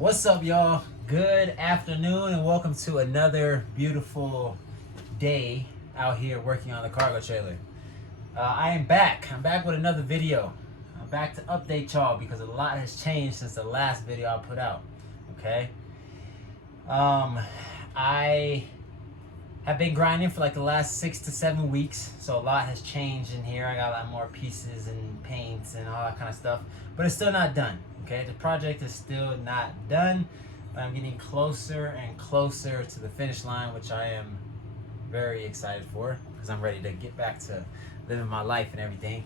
What's up, y'all? Good afternoon and welcome to another beautiful day out here working on the cargo trailer. I am back. I'm back with another video. I'm back to update y'all because a lot has changed since the last video I put out. Okay. I have been grinding for like the last 6 to 7 weeks, so a lot has changed in here. I got a lot more pieces and paints and all that kind of stuff, but it's still not done. Okay, the project is still not done, but I'm getting closer and closer to the finish line, which I am very excited for because I'm ready to get back to living my life and everything.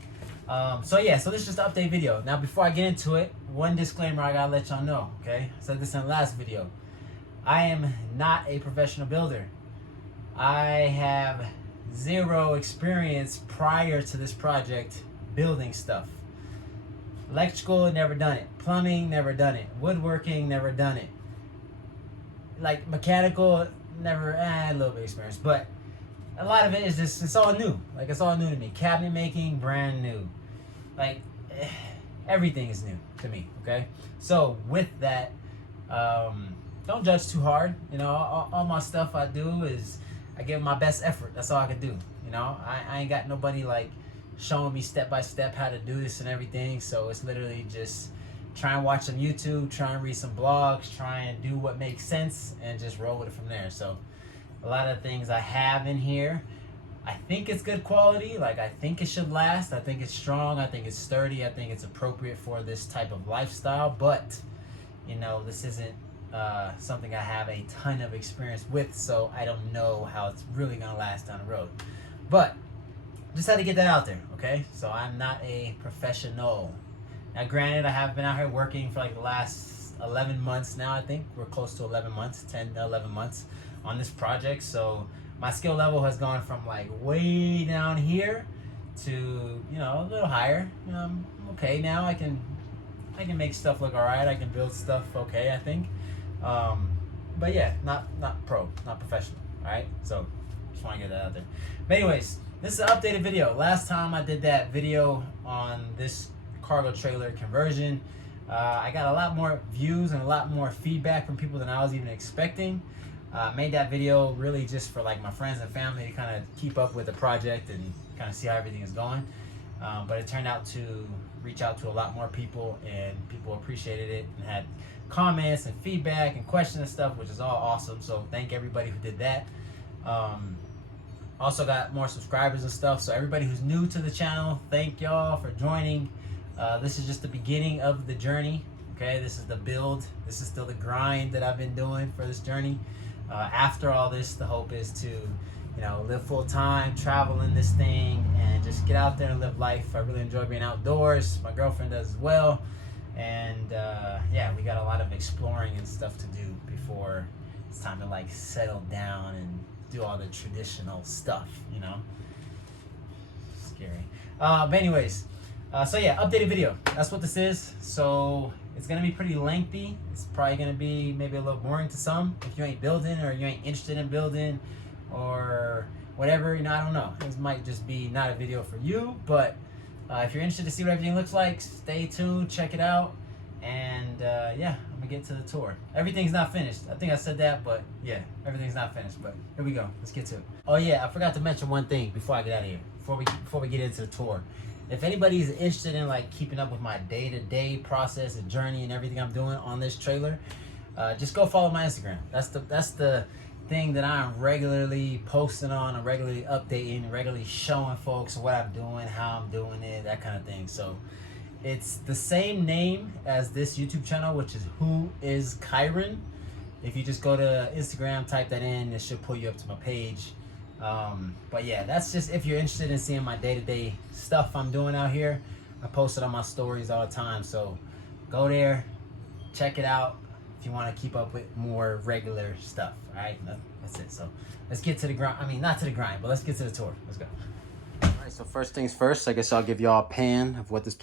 So this is just an update video. Now, before I get into it, one disclaimer I gotta let y'all know. Okay, I said this in the last video. I am not a professional builder. I have zero experience prior to this project building stuff. Electrical, never done it. Plumbing, never done it. Woodworking, never done it. Like mechanical, never, a little bit of experience, but a lot of it is just, it's all new. Like, it's all new to me. Cabinet making, brand new. Like, everything is new to me, okay? So, with that, don't judge too hard. You know, all my stuff I do is, I give my best effort. That's all I can do. You know, I ain't got nobody like showing me step by step how to do this and everything. So it's literally just try and watch some YouTube, try and read some blogs, try and do what makes sense and just roll with it from there. So a lot of things I have in here, I think it's good quality. Like, I think it should last. I think it's strong. I think it's sturdy. I think it's appropriate for this type of lifestyle. But, you know, this isn't something I have a ton of experience with, so I don't know how it's really gonna last down the road. But just had to get that out there, okay? So I'm not a professional. Now, granted, I have been out here working for like the last 11 months now. I think we're close to 11 months, 10 to 11 months on this project. So my skill level has gone from like way down here to, you know, a little higher. You know, I'm okay now. I can make stuff look all right. I can build stuff okay, I think. But yeah, not pro, not professional. All right, so just want to get that out there. But anyways, this is an updated video. Last time I did that video on this cargo trailer conversion, I got a lot more views and a lot more feedback from people than I was even expecting. Made that video really just for like my friends and family to kind of keep up with the project and kind of see how everything is going. But it turned out to reach out to a lot more people, and people appreciated it and had comments and feedback and questions and stuff, which is all awesome. So thank everybody who did that. Also got more subscribers and stuff. So everybody who's new to the channel, thank y'all for joining. This is just the beginning of the journey. Okay, this is the build. This is still the grind that I've been doing for this journey. After all this, the hope is to, you know, live full time, travel in this thing, and just get out there and live life. I really enjoy being outdoors. My girlfriend does as well. And we got a lot of exploring and stuff to do before it's time to like settle down and do all the traditional stuff, you know. Scary. But anyways, updated video. That's what this is. So it's gonna be pretty lengthy. It's probably gonna be maybe a little boring to some if you ain't building or you ain't interested in building or whatever. You know, I don't know. This might just be not a video for you, but if you're interested to see what everything looks like, stay tuned, check it out, and I'm gonna get to the tour. Everything's not finished. I think I said that, but yeah, everything's not finished. But here we go. Let's get to it. Oh yeah, I forgot to mention one thing before I get out of here. Before we get into the tour, if anybody's interested in like keeping up with my day-to-day process and journey and everything I'm doing on this trailer, just go follow my Instagram. That's the thing that I'm regularly posting on, I'm regularly updating, regularly showing folks what I'm doing, how I'm doing it, that kind of thing. So it's the same name as this YouTube channel, which is WhoIsKyran. If you just go to Instagram, type that in, it should pull you up to my page. But yeah, that's just if you're interested in seeing my day-to-day stuff I'm doing out here. I post it on my stories all the time, so go there, check it out if you want to keep up with more regular stuff. All right, that's it. So let's get to the grind. I mean, not to the grind, but let's get to the tour. Let's go. All right, so first things first, I guess I'll give y'all a pan of what this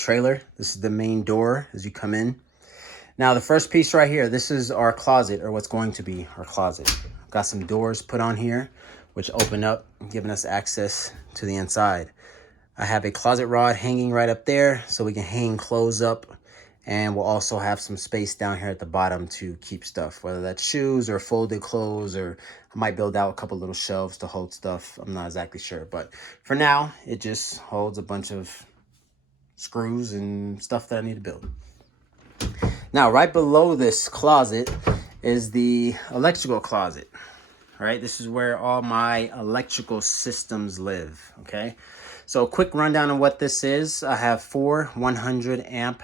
trailer. This is the main door as you come in. Now the first piece right here, this is our closet, or what's going to be our closet. Got some doors put on here, which open up, giving us access to the inside. I have a closet rod hanging right up there so we can hang clothes up. And we'll also have some space down here at the bottom to keep stuff, whether that's shoes or folded clothes, or I might build out a couple little shelves to hold stuff. I'm not exactly sure, but for now, it just holds a bunch of screws and stuff that I need to build. Now, right below this closet is the electrical closet, right? This is where all my electrical systems live, okay? So a quick rundown of what this is. I have four 100 amp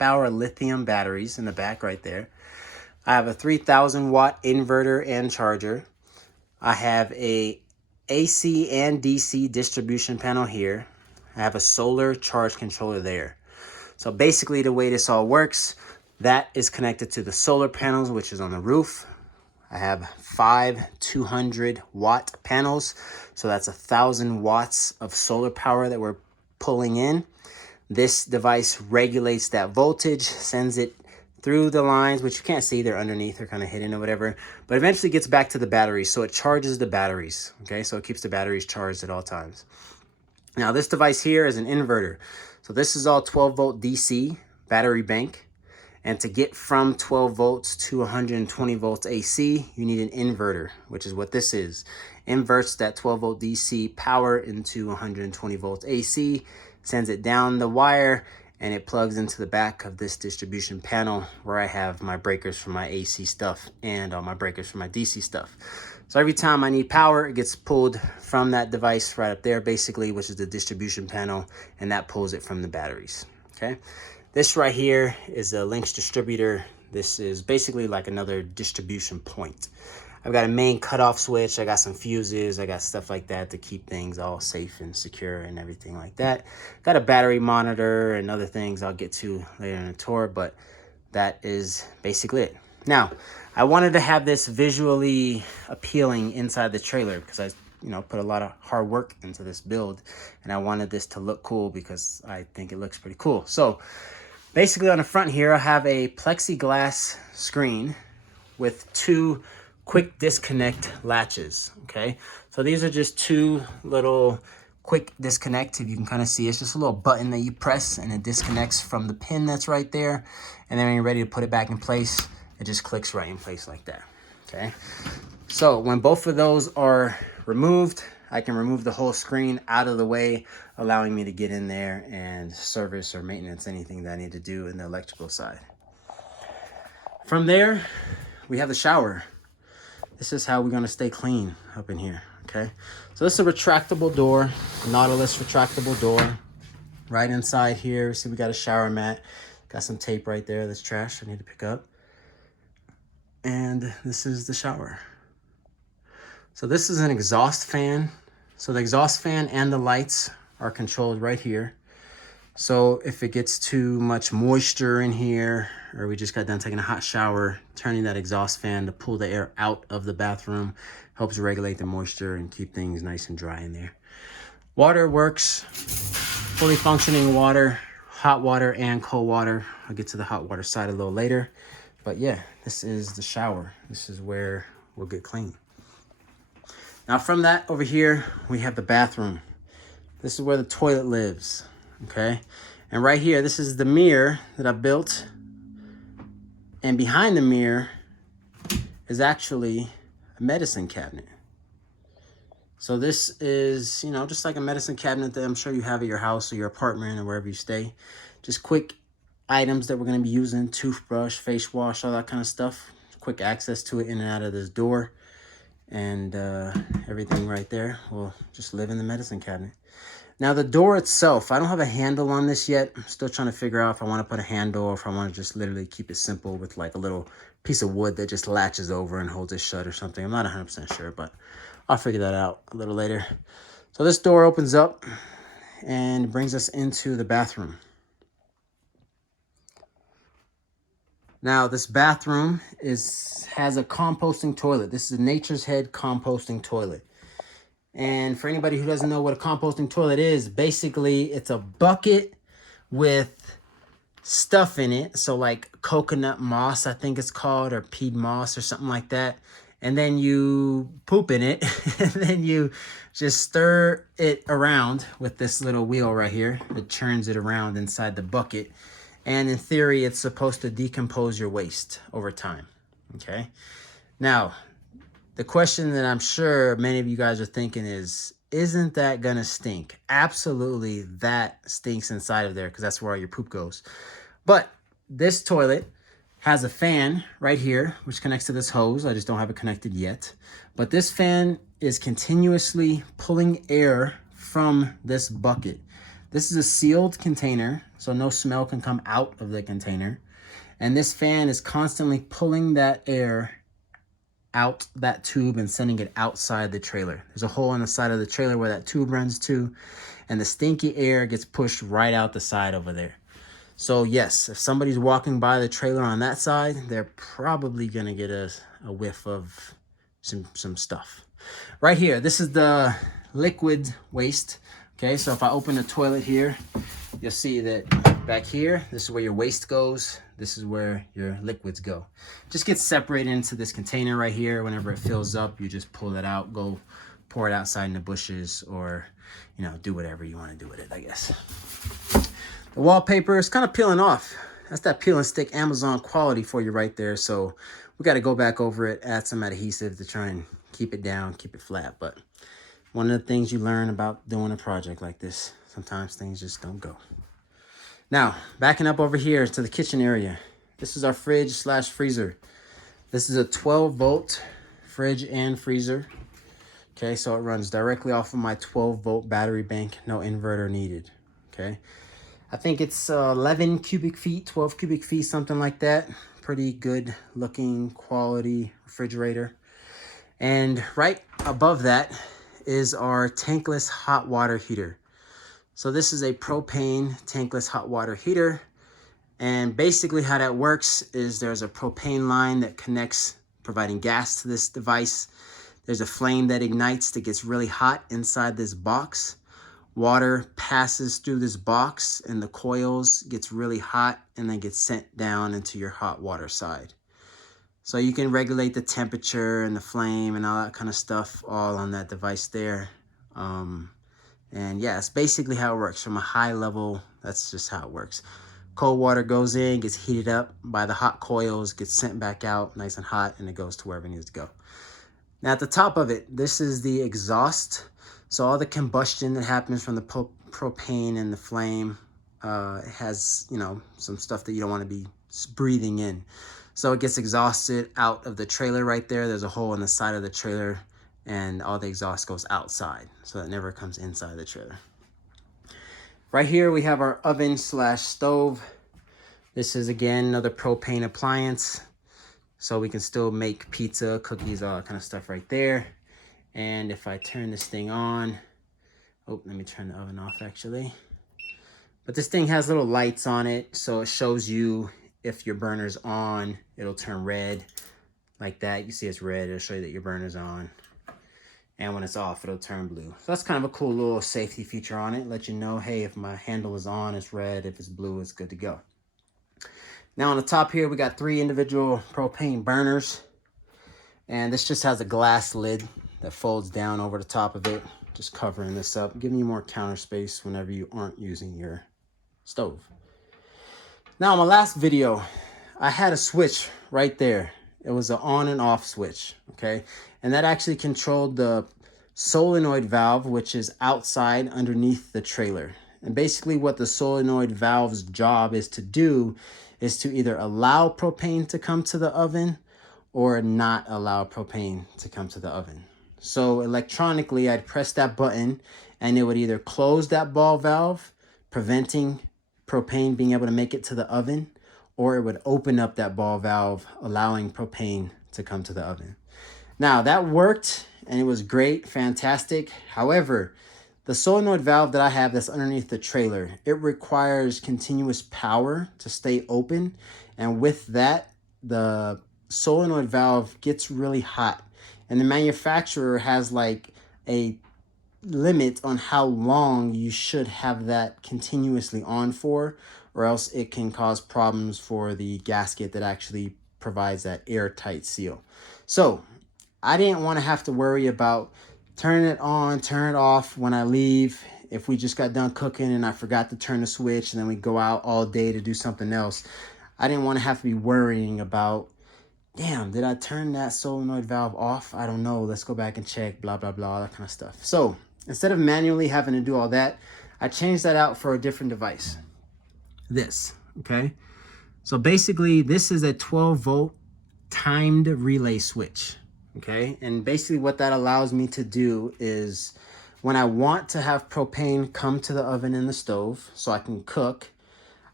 hour lithium batteries in the back right there. I have a 3000 watt inverter and charger. I have a AC and DC distribution panel here. I have a solar charge controller there. So basically the way this all works, that is connected to the solar panels, which is on the roof. I have 5 200 watt panels. So that's 1,000 watts of solar power that we're pulling in. This device regulates that voltage, sends it through the lines, which you can't see, they're underneath, they're kind of hidden or whatever, but eventually gets back to the batteries. So it charges the batteries, okay? So it keeps the batteries charged at all times. Now this device here is an inverter. So this is all 12 volt DC battery bank. And to get from 12 volts to 120 volts AC, you need an inverter, which is what this is. Inverts that 12 volt DC power into 120 volts AC, sends it down the wire, and it plugs into the back of this distribution panel where I have my breakers for my AC stuff and all my breakers for my DC stuff. So every time I need power, it gets pulled from that device right up there, basically, which is the distribution panel, and that pulls it from the batteries, okay? This right here is a Lynx distributor. This is basically like another distribution point. I've got a main cutoff switch. I got some fuses. I got stuff like that to keep things all safe and secure and everything like that. Got a battery monitor and other things I'll get to later in the tour, but that is basically it. Now, I wanted to have this visually appealing inside the trailer because I put a lot of hard work into this build, and I wanted this to look cool because I think it looks pretty cool. So basically on the front here, I have a plexiglass screen with 2 quick disconnect latches, okay? So these are just 2 little quick disconnect. If you can kind of see, it's just a little button that you press and it disconnects from the pin that's right there. And then when you're ready to put it back in place, it just clicks right in place like that, okay? So when both of those are removed, I can remove the whole screen out of the way, allowing me to get in there and service or maintenance anything that I need to do in the electrical side. From there, we have the shower. This is how we're gonna stay clean up in here, okay? So this is a retractable door, Nautilus retractable door. Right inside here, see we got a shower mat. Got some tape right there that's trash I need to pick up. And this is the shower. So this is an exhaust fan. So the exhaust fan and the lights are controlled right here. So if it gets too much moisture in here, or we just got done taking a hot shower, turning that exhaust fan to pull the air out of the bathroom helps regulate the moisture and keep things nice and dry in there. Water works, fully functioning water, hot water and cold water. I'll get to the hot water side a little later. But yeah, this is the shower. This is where we'll get clean. Now from that over here, we have the bathroom. This is where the toilet lives, okay? And right here, this is the mirror that I built. And behind the mirror is actually a medicine cabinet. So this is, just like a medicine cabinet that I'm sure you have at your house or your apartment or wherever you stay. Just quick items that we're gonna be using, toothbrush, face wash, all that kind of stuff. Quick access to it in and out of this door. And everything right there will just live in the medicine cabinet. Now the door itself, I don't have a handle on this yet. I'm still trying to figure out if I want to put a handle or if I want to just literally keep it simple with like a little piece of wood that just latches over and holds it shut or something. I'm not 100% sure, but I'll figure that out a little later. So this door opens up and brings us into the bathroom. Now this bathroom has a composting toilet. This is a Nature's Head composting toilet. And for anybody who doesn't know what a composting toilet is, basically it's a bucket with stuff in it. So like coconut moss, I think it's called, or peat moss or something like that. And then you poop in it and then you just stir it around with this little wheel right here. It churns it around inside the bucket. And in theory, it's supposed to decompose your waste over time. Okay. Now, the question that I'm sure many of you guys are thinking is, isn't that gonna stink? Absolutely, that stinks inside of there because that's where all your poop goes. But this toilet has a fan right here, which connects to this hose. I just don't have it connected yet. But this fan is continuously pulling air from this bucket. This is a sealed container, so no smell can come out of the container. And this fan is constantly pulling that air out that tube and sending it outside the trailer. There's a hole on the side of the trailer where that tube runs to, and the stinky air gets pushed right out the side over there. So yes, if somebody's walking by the trailer on that side, they're probably gonna get a whiff of some stuff. Right here, this is the liquid waste. Okay, so if I open the toilet here, you'll see that back here, this is where your waste goes. This is where your liquids go. Just gets separated into this container right here. Whenever it fills up, you just pull it out, go pour it outside in the bushes, or, you know, do whatever you want to do with it, I guess. The wallpaper is kind of peeling off. That's that peel and stick Amazon quality for you right there. So we got to go back over it, add some adhesive to try and keep it down, keep it flat. But one of the things you learn about doing a project like this, sometimes things just don't go. Now, backing up over here to the kitchen area. This is our fridge/freezer. This is a 12-volt fridge and freezer. Okay, so it runs directly off of my 12-volt battery bank. No inverter needed. Okay. I think it's 11 cubic feet, 12 cubic feet, something like that. Pretty good looking quality refrigerator. And right above that is our tankless hot water heater. So this is a propane tankless hot water heater. And basically how that works is there's a propane line that connects, providing gas to this device. There's a flame that ignites that gets really hot inside this box. Water passes through this box and the coils gets really hot and then gets sent down into your hot water side. So you can regulate the temperature and the flame and all that kind of stuff all on that device there. And yeah, it's basically how it works. From a high level, that's just how it works. Cold water goes in, gets heated up by the hot coils, gets sent back out nice and hot, and it goes to wherever it needs to go. Now at the top of it, this is the exhaust. So all the combustion that happens from the propane and the flame has, you know, some stuff that you don't want to be breathing in. So it gets exhausted out of the trailer right there. There's a hole in the side of the trailer and all the exhaust goes outside. So it never comes inside the trailer. Right here we have our oven/stove. This is again another propane appliance. So we can still make pizza, cookies, all that kind of stuff right there. And if I turn this thing on, oh, let me turn the oven off actually. But this thing has little lights on it. So it shows you if your burner's on, it'll turn red like that. You see it's red, it'll show you that your burner's on. And when it's off, it'll turn blue. So that's kind of a cool little safety feature on it. Let you know, hey, if my handle is on, it's red. If it's blue, it's good to go. Now on the top here, we got 3 individual propane burners. And this just has a glass lid that folds down over the top of it, just covering this up, giving you more counter space whenever you aren't using your stove. Now, in my last video, I had a switch right there. It was an on and off switch, okay? And that actually controlled the solenoid valve, which is outside underneath the trailer. And basically what the solenoid valve's job is to do is to either allow propane to come to the oven or not allow propane to come to the oven. So electronically, I'd press that button and it would either close that ball valve, preventing propane being able to make it to the oven, or it would open up that ball valve, allowing propane to come to the oven. Now that worked and it was great, fantastic. However, the solenoid valve that I have that's underneath the trailer, it requires continuous power to stay open. And with that, the solenoid valve gets really hot. And the manufacturer has like a limit on how long you should have that continuously on for, or else it can cause problems for the gasket that actually provides that airtight seal. So I didn't want to have to worry about turning it on, turn it off when I leave. If we just got done cooking and I forgot to turn the switch and then we go out all day to do something else, I didn't want to have to be worrying about, damn, did I turn that solenoid valve off? I don't know. Let's go back and check, blah, blah, blah, that kind of stuff. So instead of manually having to do all that, I changed that out for a different device. This, okay? So basically, this is a 12-volt timed relay switch, okay? And basically what that allows me to do is when I want to have propane come to the oven and the stove so I can cook,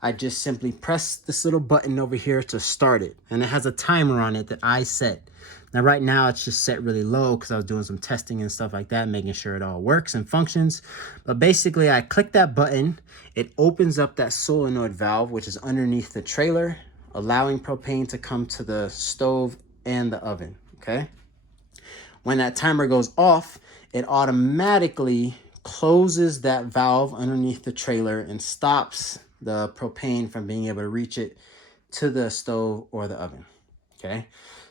I just simply press this little button over here to start it. And it has a timer on it that I set. Now right now it's just set really low because I was doing some testing and stuff like that, making sure it all works and functions. But basically I click that button, it opens up that solenoid valve, which is underneath the trailer, allowing propane to come to the stove and the oven, okay? When that timer goes off, it automatically closes that valve underneath the trailer and stops the propane from being able to reach it to the stove or the oven, okay?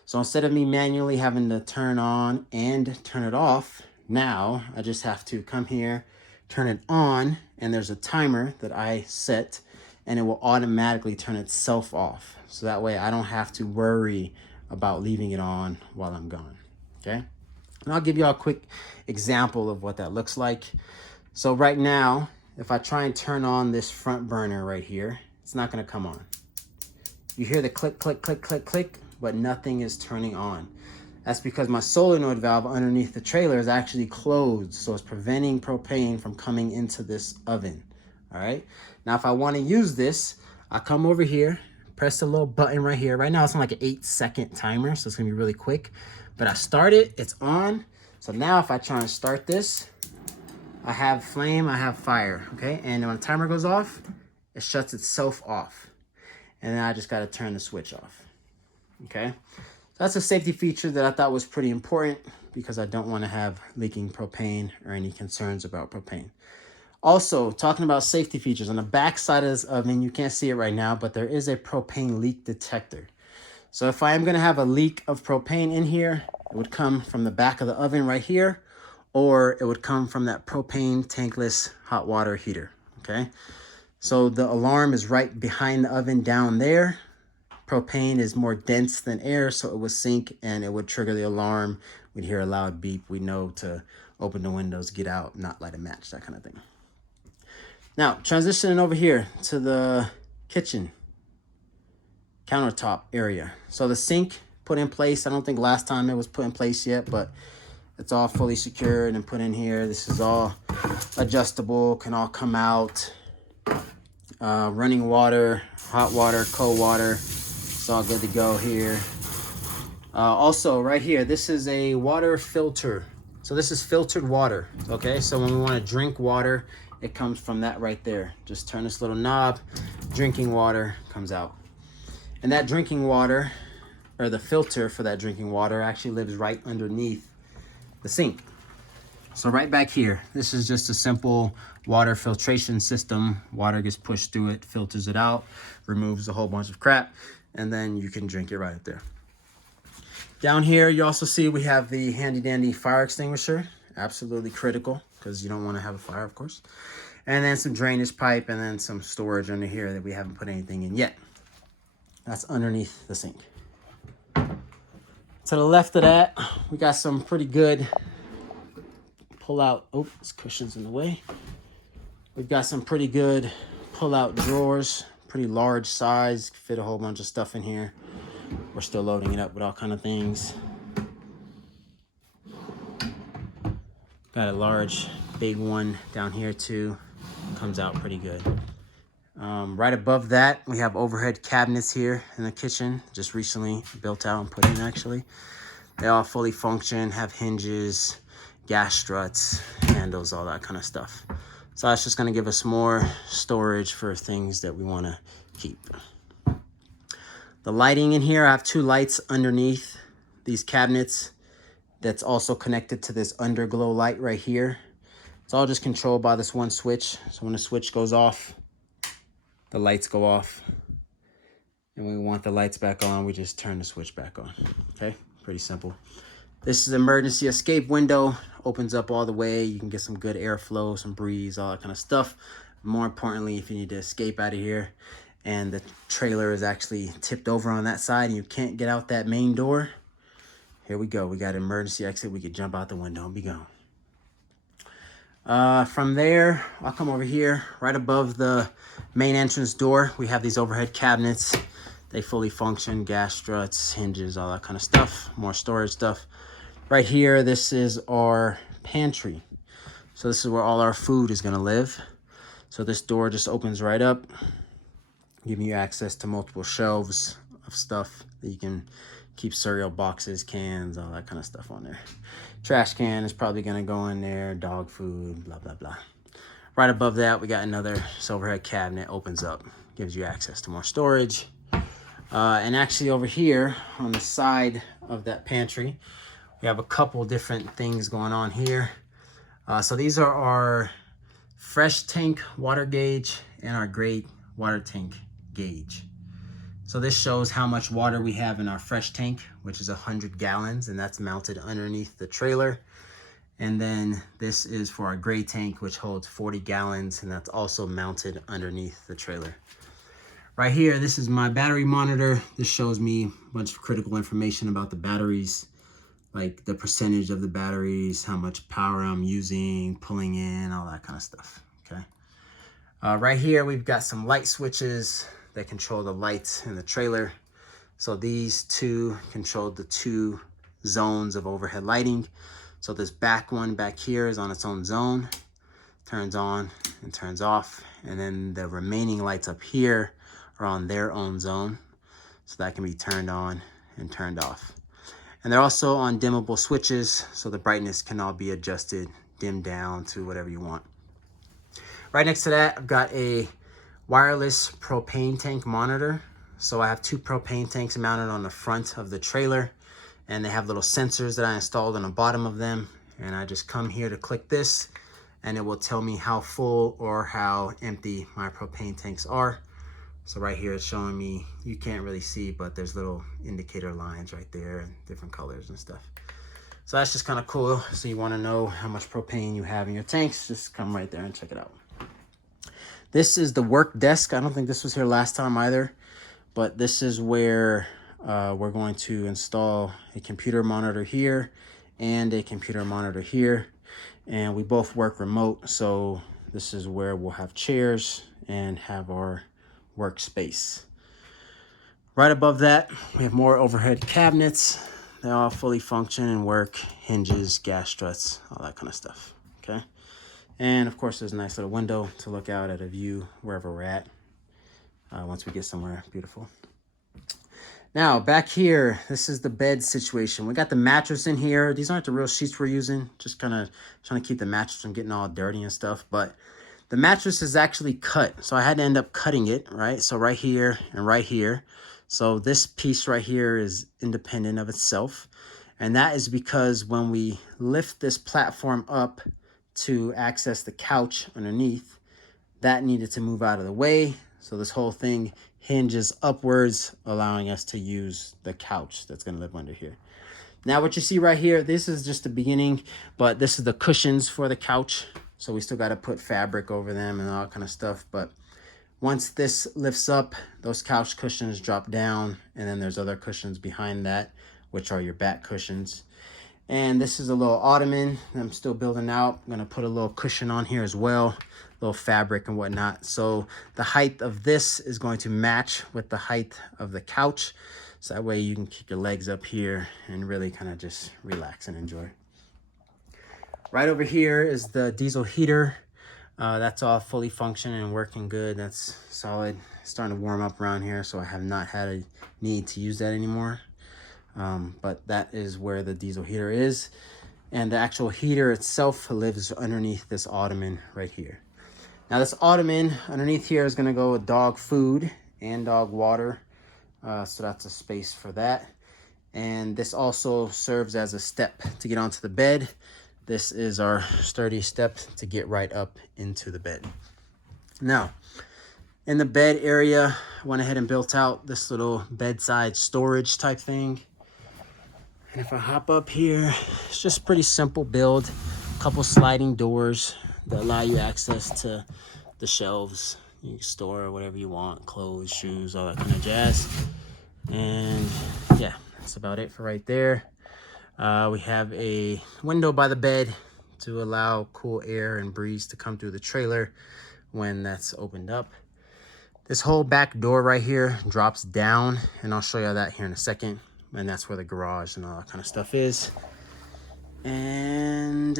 So instead of me manually having to turn on and turn it off, now I just have to come here, turn it on, and there's a timer that I set, and it will automatically turn itself off. So that way I don't have to worry about leaving it on while I'm gone, okay? And I'll give you all a quick example of what that looks like. So right now, if I try and turn on this front burner right here, it's not gonna come on. You hear the click, click, click, click, click, but nothing is turning on. That's because my solenoid valve underneath the trailer is actually closed, so it's preventing propane from coming into this oven, all right? Now, if I wanna use this, I come over here, press the little button right here. Right now, it's on like an 8-second timer, so it's gonna be really quick. But I start it, it's on. So now if I try and start this, I have flame, I have fire, okay? And when the timer goes off, it shuts itself off. And then I just gotta turn the switch off, okay? That's a safety feature that I thought was pretty important because I don't wanna have leaking propane or any concerns about propane. Also, talking about safety features, on the back side of this oven, you can't see it right now, but there is a propane leak detector. So if I am gonna have a leak of propane in here, it would come from the back of the oven right here, or it would come from that propane tankless hot water heater, okay? So the alarm is right behind the oven down there. Propane is more dense than air, so it would sink and it would trigger the alarm. We'd hear a loud beep. We know to open the windows, get out, not light a match, that kind of thing. Now, transitioning over here to the kitchen countertop area. So the sink put in place. I don't think last time it was put in place yet, but it's all fully secured and put in here. This is all adjustable, can all come out. Running water, hot water, cold water, it's all good to go here. Also right here, this is a water filter. So this is filtered water, okay? So when we want to drink water, it comes from that right there. Just turn this little knob, drinking water comes out. And that drinking water, or the filter for that drinking water, actually lives right underneath the sink. So right back here, this is just a simple water filtration system. Water gets pushed through it, filters it out, removes a whole bunch of crap, and then you can drink it right up there. Down here, you also see we have the handy dandy fire extinguisher. Absolutely critical, because you don't want to have a fire, of course. And then some drainage pipe, and then some storage under here that we haven't put anything in yet. That's underneath the sink. To the left of that, we got some pretty good pull-out. Oh, this cushion's in the way. We've got some pretty good pull-out drawers, pretty large size, fit a whole bunch of stuff in here. We're still loading it up with all kind of things. Got a large, big one down here too. Comes out pretty good. Right above that, we have overhead cabinets here in the kitchen, just recently built out and put in actually. They all fully function, have hinges, gas struts, handles, all that kind of stuff. So that's just gonna give us more storage for things that we wanna keep. The lighting in here, I have 2 lights underneath these cabinets that's also connected to this underglow light right here. It's all just controlled by this one switch. So when the switch goes off, the lights go off. And when we want the lights back on, we just turn the switch back on. Okay, pretty simple. This is emergency escape window. Opens up all the way. You can get some good airflow, some breeze, all that kind of stuff. More importantly, if you need to escape out of here and the trailer is actually tipped over on that side and you can't get out that main door, here we go. We got an emergency exit. We could jump out the window and be gone. From there, I'll come over here. Right above the main entrance door, we have these overhead cabinets. They fully function, gas struts, hinges, all that kind of stuff. More storage stuff. Right here, this is our pantry. So this is where all our food is gonna live. So this door just opens right up, giving you access to multiple shelves of stuff that you can keep cereal boxes, cans, all that kind of stuff on there. Trash can is probably gonna go in there, dog food, blah, blah, blah. Right above that, we got another overhead cabinet, opens up, gives you access to more storage. And actually over here on the side of that pantry, we have a couple different things going on here. So these are our fresh tank water gauge and our great water tank gauge. So this shows how much water we have in our fresh tank, which is 100 gallons, and that's mounted underneath the trailer. And then this is for our gray tank, which holds 40 gallons, and that's also mounted underneath the trailer. Right here, this is my battery monitor. This shows me a bunch of critical information about the batteries, like the percentage of the batteries, how much power I'm using, pulling in, all that kind of stuff, okay? Right here, we've got some light switches that control the lights in the trailer. So these two control the two zones of overhead lighting. So this back one back here is on its own zone, turns on and turns off. And then the remaining lights up here are on their own zone. So that can be turned on and turned off. And they're also on dimmable switches, so the brightness can all be adjusted, dimmed down to whatever you want. Right next to that, I've got a wireless propane tank monitor. So I have two propane tanks mounted on the front of the trailer, and they have little sensors that I installed on the bottom of them. And I just come here to click this, and it will tell me how full or how empty my propane tanks are. So right here, it's showing me, you can't really see, but there's little indicator lines right there and different colors and stuff. So that's just kind of cool. So you want to know how much propane you have in your tanks, just come right there and check it out. This is the work desk. I don't think this was here last time either, but this is where we're going to install a computer monitor here and a computer monitor here. And we both work remote. So this is where we'll have chairs and have our workspace. Right above that, we have more overhead cabinets. They all fully function and work, hinges, gas struts, all that kind of stuff, okay? And of course, there's a nice little window to look out at a view wherever we're at once we get somewhere beautiful. Now, back here, this is the bed situation. We got the mattress in here. These aren't the real sheets we're using, just kind of trying to keep the mattress from getting all dirty and stuff, but the mattress is actually cut, so I had to end up cutting it, right? So right here and right here. So this piece right here is independent of itself. And that is because when we lift this platform up to access the couch underneath, that needed to move out of the way. So this whole thing hinges upwards, allowing us to use the couch that's gonna live under here. Now what you see right here, this is just the beginning, but this is the cushions for the couch. So we still got to put fabric over them and all that kind of stuff. But once this lifts up, those couch cushions drop down. And then there's other cushions behind that, which are your back cushions. And this is a little ottoman that I'm still building out. I'm going to put a little cushion on here as well, little fabric and whatnot. So the height of this is going to match with the height of the couch. So that way you can keep your legs up here and really kind of just relax and enjoy. Right over here is the diesel heater. That's all fully functioning and working good. That's solid. It's starting to warm up around here, so I have not had a need to use that anymore. But that is where the diesel heater is. And the actual heater itself lives underneath this ottoman right here. Now this ottoman underneath here is gonna go with dog food and dog water. So that's a space for that. And this also serves as a step to get onto the bed. this is our sturdy step to get right up into the bed. Now, in the bed area, I went ahead and built out this little bedside storage type thing. And if I hop up here, it's just pretty simple build. A couple sliding doors that allow you access to the shelves. You can store whatever you want, clothes, shoes, all that kind of jazz. And yeah, that's about it for right there. We have a window by the bed to allow cool air and breeze to come through the trailer when that's opened up. This whole back door right here drops down, and I'll show you that here in a second. And that's where the garage and all that kind of stuff is. And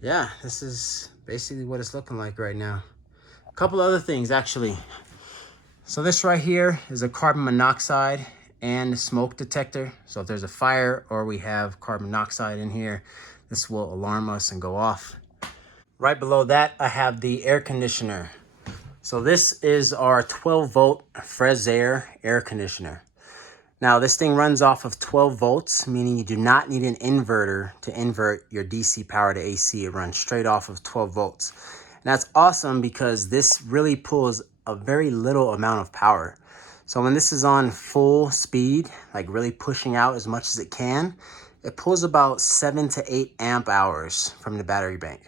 yeah, this is basically what it's looking like right now. A couple other things actually. So this right here is a carbon monoxide and smoke detector. So if there's a fire or we have carbon monoxide in here, this will alarm us and go off. Right below that, I have the air conditioner. So this is our 12-volt Fresh air conditioner. Now this thing runs off of 12 volts, meaning you do not need an inverter to invert your DC power to AC. It runs straight off of 12 volts. And that's awesome because this really pulls a very little amount of power. So when this is on full speed, like really pushing out as much as it can, it pulls about 7 to 8 amp hours from the battery bank.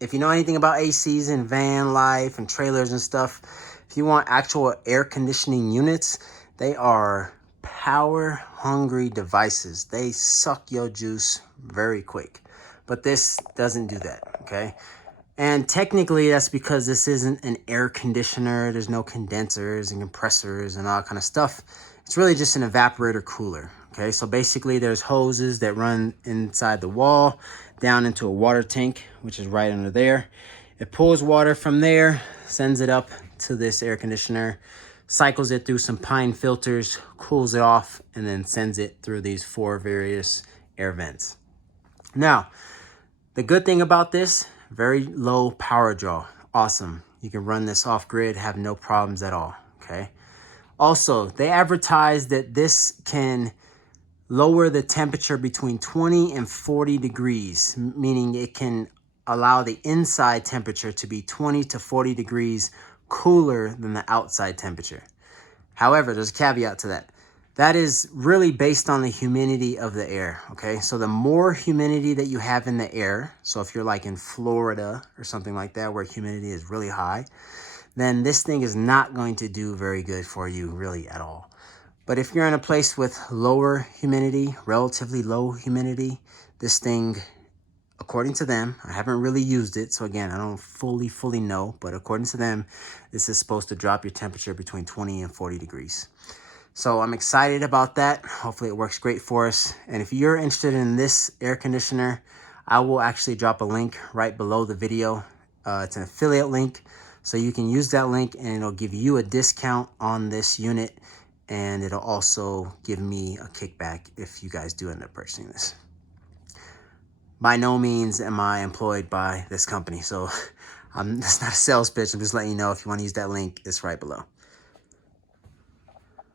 If you know anything about ACs and van life and trailers and stuff, if you want actual air conditioning units, they are power hungry devices. They suck your juice very quick, but this doesn't do that, okay? And technically that's because this isn't an air conditioner. There's no condensers and compressors and all that kind of stuff. It's really just an evaporator cooler, okay? So basically there's hoses that run inside the wall down into a water tank, which is right under there. It pulls water from there, sends it up to this air conditioner, cycles it through some pine filters, cools it off, and then sends it through these 4 various air vents. Now, the good thing about this, very low power draw. Awesome. You can run this off grid, have no problems at all, okay? Also, they advertise that this can lower the temperature between 20 and 40 degrees, meaning it can allow the inside temperature to be 20 to 40 degrees cooler than the outside temperature. However, there's a caveat to that. That is really based on the humidity of the air, okay? So the more humidity that you have in the air, so if you're like in Florida or something like that where humidity is really high, then this thing is not going to do very good for you really at all. But if you're in a place with lower humidity, relatively low humidity, this thing, according to them, I haven't really used it, so again, I don't fully know, but according to them, this is supposed to drop your temperature between 20 and 40 degrees. So I'm excited about that. Hopefully it works great for us. And if you're interested in this air conditioner, I will actually drop a link right below the video. It's an affiliate link, so you can use that link and it'll give you a discount on this unit, and it'll also give me a kickback if you guys do end up purchasing this. By no means am I employed by this company, so that's not a sales pitch. I'm just letting you know if you want to use that link, it's right below.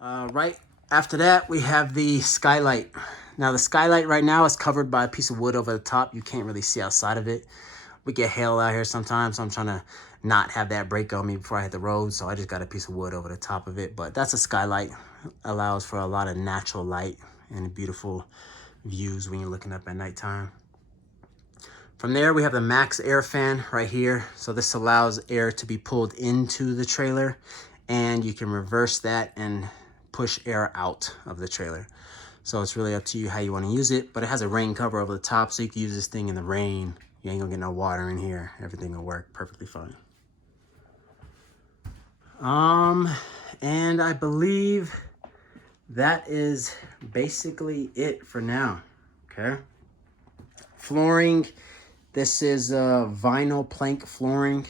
Right after that, we have the skylight. Now the skylight right now is covered by a piece of wood over the top. You can't really see outside of it. We get hail out here sometimes, so I'm trying to not have that break on me before I hit the road, so I just got a piece of wood over the top of it. But that's a skylight. Allows for a lot of natural light and beautiful views when you're looking up at nighttime. From there, we have the max air fan right here. So this allows air to be pulled into the trailer, and you can reverse that and push air out of the trailer. So it's really up to you how you want to use it, but it has a rain cover over the top, so you can use this thing in the rain. You ain't gonna get no water in here. Everything will work perfectly fine. And I believe that is basically it for now, okay? Flooring. This is vinyl plank flooring.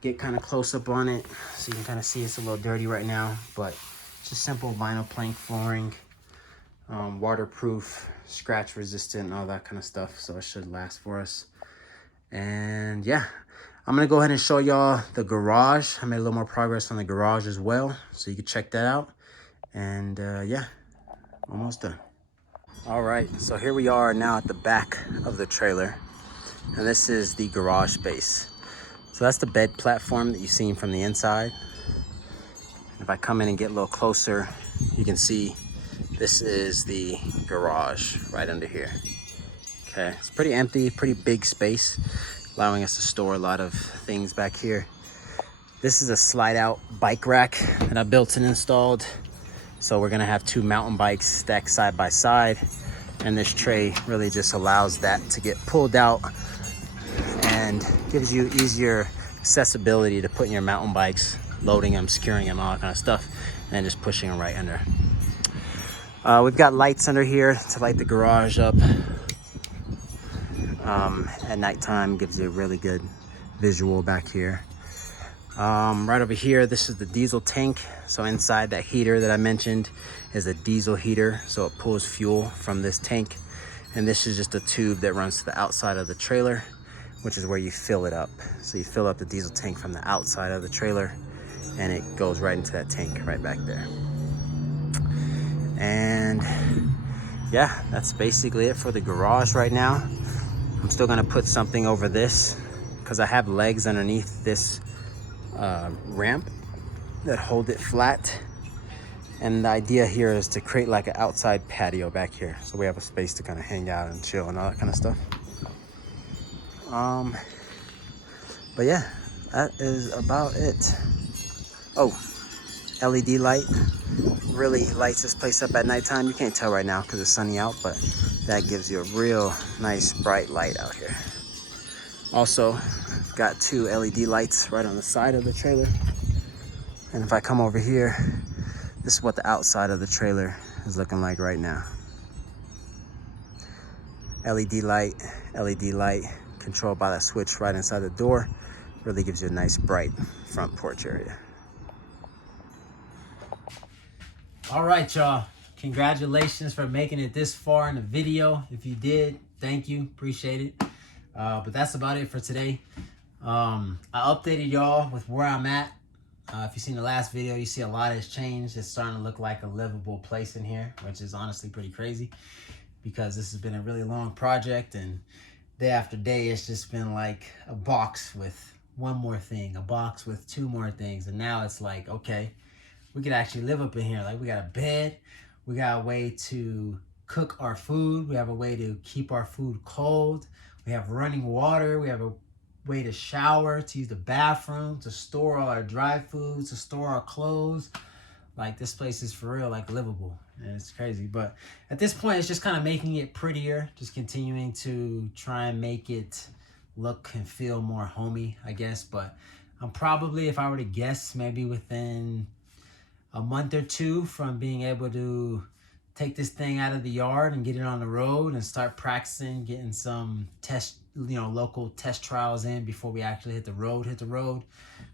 Get kind of close up on it so you can kind of see it's a little dirty right now, but just simple vinyl plank flooring. Waterproof, scratch resistant, all that kind of stuff, so it should last for us. And yeah, I'm gonna go ahead and show y'all the garage. I made a little more progress on the garage as well, so you can check that out. And yeah, almost done. All right, so here we are now at the back of the trailer, and this is the garage space. So that's the bed platform that you've seen from the inside. If I come in and get a little closer, you can see this is the garage right under here. Okay, it's pretty empty, pretty big space, allowing us to store a lot of things back here. This is a slide out bike rack that I built and installed. So we're gonna have 2 mountain bikes stacked side by side. And this tray really just allows that to get pulled out and gives you easier accessibility to putting your mountain bikes, loading them, securing them, all that kind of stuff, and then just pushing them right under. We've got lights under here to light the garage up. At nighttime, gives you a really good visual back here. Right over here, this is the diesel tank. So inside that heater that I mentioned is a diesel heater. So it pulls fuel from this tank. And this is just a tube that runs to the outside of the trailer, which is where you fill it up. So you fill up the diesel tank from the outside of the trailer and it goes right into that tank right back there. And yeah, that's basically it for the garage right now. I'm still gonna put something over this because I have legs underneath this ramp that hold it flat, and the idea here is to create like an outside patio back here, so we have a space to kind of hang out and chill and all that kind of stuff. But yeah, that is about it. Oh, LED light really lights this place up at nighttime. You can't tell right now because it's sunny out, but that gives you a real nice bright light out here. Also, got 2 LED lights right on the side of the trailer. And if I come over here, this is what the outside of the trailer is looking like right now. LED light, controlled by that switch right inside the door. Really gives you a nice bright front porch area. All right, y'all. Congratulations for making it this far in the video. If you did, thank you, appreciate it. But that's about it for today. I updated y'all with where I'm at. If you've seen the last video, you see a lot has changed. It's starting to look like a livable place in here, which is honestly pretty crazy because this has been a really long project, and day after day, it's just been like a box with one more thing, a box with 2 more things. And now it's like, okay, we could actually live up in here. Like, we got a bed, we got a way to cook our food, we have a way to keep our food cold, we have running water, we have a way to shower, to use the bathroom, to store all our dry foods, to store our clothes. Like, this place is for real, like, livable, and it's crazy. But at this point, it's just kind of making it prettier, just continuing to try and make it look and feel more homey, I guess. But I'm probably, if I were to guess, maybe within a month or 2 from being able to take this thing out of the yard and get it on the road and start practicing, getting some local test trials in before we actually hit the road.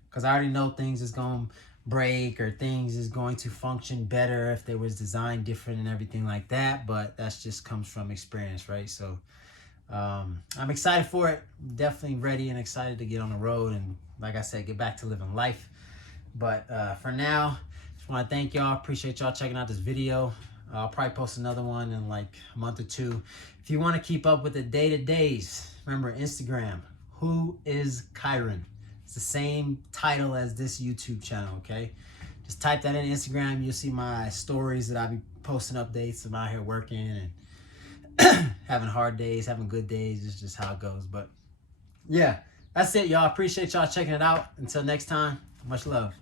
Because I already know things is going to break or things is going to function better if they was designed different and everything like that. But that's just comes from experience, right? So I'm excited for it. Definitely ready and excited to get on the road and, like I said, get back to living life. But for now, just want to thank y'all. Appreciate y'all checking out this video. I'll probably post another one in like a month or 2. If you want to keep up with the day-to-days, remember Instagram, WhoIsKyran. It's the same title as this YouTube channel, okay? Just type that in Instagram. You'll see my stories that I'll be posting updates. I'm out here working and having hard days, having good days. It's just how it goes. But yeah, that's it, y'all. Appreciate y'all checking it out. Until next time, much love.